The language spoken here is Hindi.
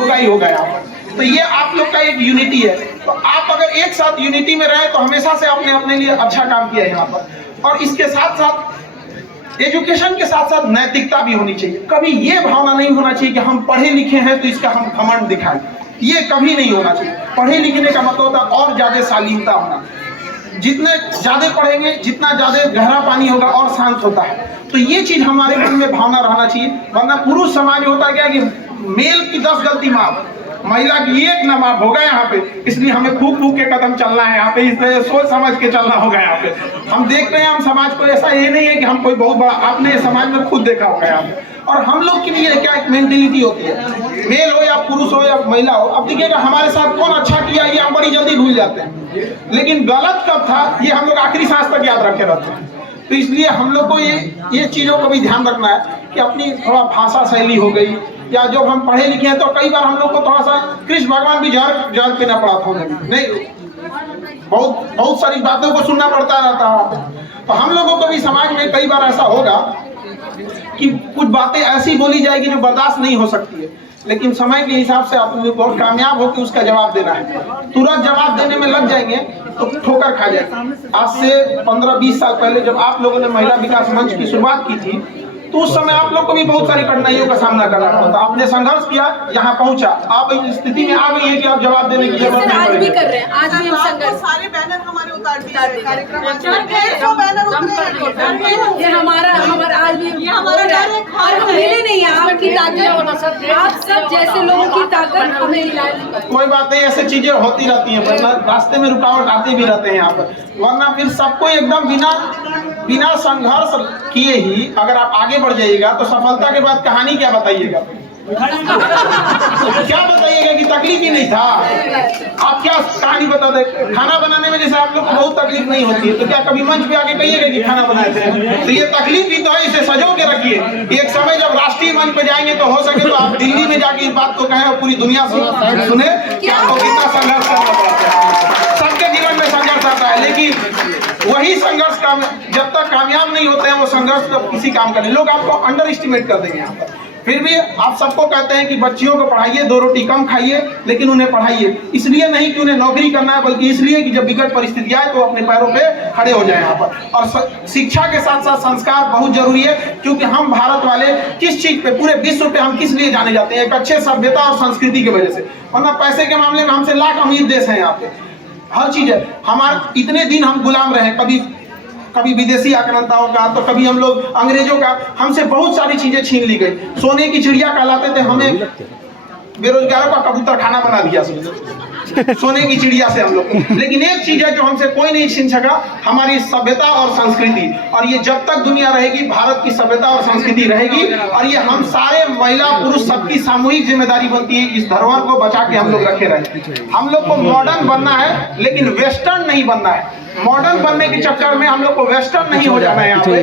होगा ही होगा यहाँ पर। तो ये आप लोग का एक यूनिटी है। तो आप अगर एक साथ यूनिटी में रहे तो हमेशा से आपने अपने लिए अच्छा काम किया है यहाँ पर। और इसके साथ साथ एजुकेशन के साथ साथ नैतिकता भी होनी चाहिए। कभी ये भावना नहीं होना चाहिए कि हम पढ़े लिखे हैं तो इसका हम घमंड दिखाएं, ये कभी नहीं होना चाहिए। पढ़े लिखने का मतलब होता है और ज्यादा शालीनता होना। जितने ज्यादा पढ़ेंगे जितना ज्यादा गहरा पानी होगा और शांत होता है। तो ये चीज हमारे मन में भावना रहना चाहिए। वरना पुरुष समाज में होता क्या कि मेल की 10 गलती माफ, महिला की एक न माफ होगा यहाँ पे। इसलिए हमें फूक फूक के कदम चलना है यहाँ पे, इसलिए सोच समझ के चलना होगा यहाँ पे। हम देख रहे हैं हम समाज को, ऐसा ये नहीं है कि हम कोई बहुत बड़ा, आपने समाज में खुद देखा होगा यहाँ पे। और हम लोग की भी ये क्या एक मेंटेलिटी होती है, मेल हो या पुरुष हो या महिला हो। अब देखिएगा हमारे साथ कौन अच्छा किया ये हम बड़ी जल्दी भूल जाते हैं, लेकिन गलत कब था ये हम लोग आखिरी सांस तक याद रखे रहते हैं। तो इसलिए हम लोग को ये चीजों का भी ध्यान रखना है कि अपनी थोड़ा भाषा शैली हो गई, या जो हम पढ़े लिखे हैं तो कई बार हम लोग को थोड़ा सा कृष्ण भगवान भी जहर पीना पड़ा था नहीं, बहुत सारी बातों को सुनना पड़ता रहता है। तो हम लोगों को भी समाज में कई बार ऐसा होगा कि कुछ बातें ऐसी बोली जाएगी जो बर्दाश्त नहीं हो सकती है, लेकिन समय के हिसाब से आप बहुत कामयाब होकर उसका जवाब देना है। तुरंत जवाब देने में लग जाएंगे तो ठोकर खा जाएंगे। आज से 15-20 साल पहले जब आप लोगों ने महिला विकास मंच की शुरुआत की थी तो उस समय आप लोग को भी बहुत सारी कठिनाइयों का सामना करना पड़ा था। आपने संघर्ष किया, यहाँ पहुंचा, आप इस स्थिति में आ गई है कि आप जवाब देने की जरूरत नहीं आज भी कर रहे हैं। आज भी हम संघर्ष, सारे बैनर हमारे उतार दिए कार्यक्रम ये हमारा आज भी ये हमारा डर है। और हम मिले नहीं है, आपकी ताकत, आप सब जैसे लोगों की ताकत हमें हिलाए। कोई बात नहीं, ऐसे चीजें होती रहती हैं, रास्ते में रुकावट आते भी रहते हैं यहाँ पर। वरना फिर सबको एकदम बिना संघर्ष किए ही अगर आप आगे बढ़ जाइएगा तो सफलता के बाद कहानी क्या बताइएगा? क्या बताइएगा कि तकलीफ ही नहीं था? आप क्या कहानी बता दे? खाना बनाने में जैसे आप लोग को बहुत तकलीफ नहीं होती है तो क्या कभी मंच पे आके कहिएगा कि खाना बनाए थे? तो ये तकलीफ भी तो है, इसे सजो के रखिए। एक समय जब राष्ट्रीय मंच पे जाएंगे तो हो सके तो आप दिल्ली में जाके इस बात को कहें और पूरी दुनिया सुने कि आपको कितना संघर्ष करना पड़ता है। सबके जीवन में संघर्ष आता है, लेकिन वही संघर्ष जब तक कामयाब नहीं होते हैं वो संघर्ष किसी काम का नहीं। लोग आपको अंडर एस्टिमेट कर देंगे यहाँ पर। फिर भी आप सबको कहते हैं कि बच्चियों को पढ़ाइए, 2 रोटी कम खाइए, लेकिन उन्हें पढ़ाइए। इसलिए नहीं कि उन्हें नौकरी करना है, बल्कि इसलिए कि जब विकट परिस्थिति आए तो अपने पैरों पे खड़े हो जाए यहाँ पर। और शिक्षा के साथ साथ संस्कार बहुत जरूरी है, क्योंकि हम भारत वाले किस चीज पे, पूरे विश्व पे हम किस लिए जाने जाते हैं? एक अच्छे सभ्यता और संस्कृति की वजह से। वरना पैसे के मामले में हमसे लाख अमीर देश है यहाँ पे, हर चीज है। हमारे इतने दिन हम गुलाम रहे, कभी विदेशी आक्रांताओं का, तो कभी हम लोग अंग्रेजों का, हमसे बहुत सारी चीजें छीन ली गई। सोने की चिड़िया कहलाते थे, हमें बेरोजगारों का कबूतर खाना बना दिया सोने की चिड़िया से हम लोग। लेकिन एक चीज है जो हमसे कोई नहीं छीन सका, हमारी सभ्यता और संस्कृति। और ये जब तक दुनिया रहेगी भारत की सभ्यता और संस्कृति रहेगी। और ये हम सारे महिला पुरुष सबकी सामूहिक जिम्मेदारी बनती है इस धरोहर को बचा के हम लोग रखे रहे। हम लोग को मॉडर्न बनना है, लेकिन वेस्टर्न नहीं बनना है। मॉडर्न बनने के चक्कर में हम लोग को वेस्टर्न नहीं हो जाना है यहाँ पे।